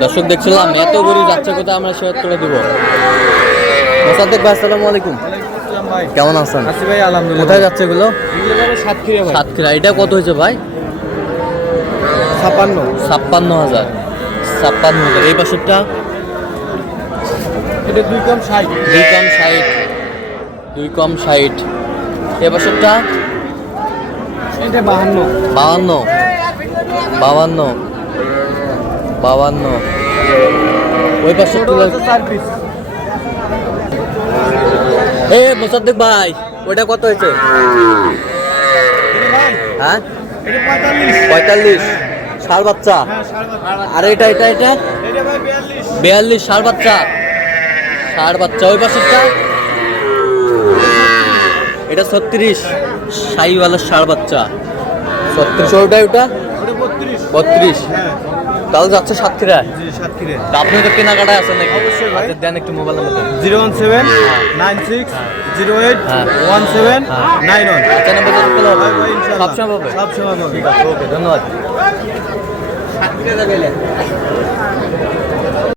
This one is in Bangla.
দর্শক দেখছিলাম এত গরু যাচ্ছে কোথায়, আমরা শেয়ার করে দিব। মোসাদ্দেক ভাই আসসালামু আলাইকুম, কেমন আছেন? ভাই আলহামদুলিল্লাহ। কোথায় যাচ্ছে এগুলো? সাতক্ষীরা ভাই। সাতক্ষীরা। এটা কত হয়েছে ভাই? 56,000। 56,000। এই পাশেরটা এটা 2 কম 60। 2 কম 60, 2 কম 60। এই পাশেরটা এটা 52। 52, 52, 52। ওই পাশে তুলে 4 পিস। এ মোসাদ্দেক ভাই, ওটা কত হয়েছে? হ্যাঁ, এটা 45। 45 ষাঁড় বাচ্চা। আর এটা এটা এটা এটা ভাই 42। 42 ষাঁড় বাচ্চা, ষাঁড় বাচ্চা। ওই পাশেরটা এটা 36 শাহিওয়ালের ষাঁড় বাচ্চা, 36। ওটাই ওটা ওটা 32। 32। হ্যাঁ তাহলে যাচ্ছে সাতক্ষীরা। জি সাতক্ষীরা। তা আপনি তো কেনাকাটায় আছেন নাকি? অবশ্যই ভাই। আচ্ছা, দেন একটু মোবাইল নাম্বার দেন। 017 96 08 হ্যাঁ। 17 91। আচ্ছা, নাম্বার যোগাযোগ করলে হবে? ভাই ভাই ইনশাআল্লাহ সবসময় পাবে? সবসময় পাবে। ঠিক আছে, ওকে, ধন্যবাদ। সাতক্ষীরা গেলে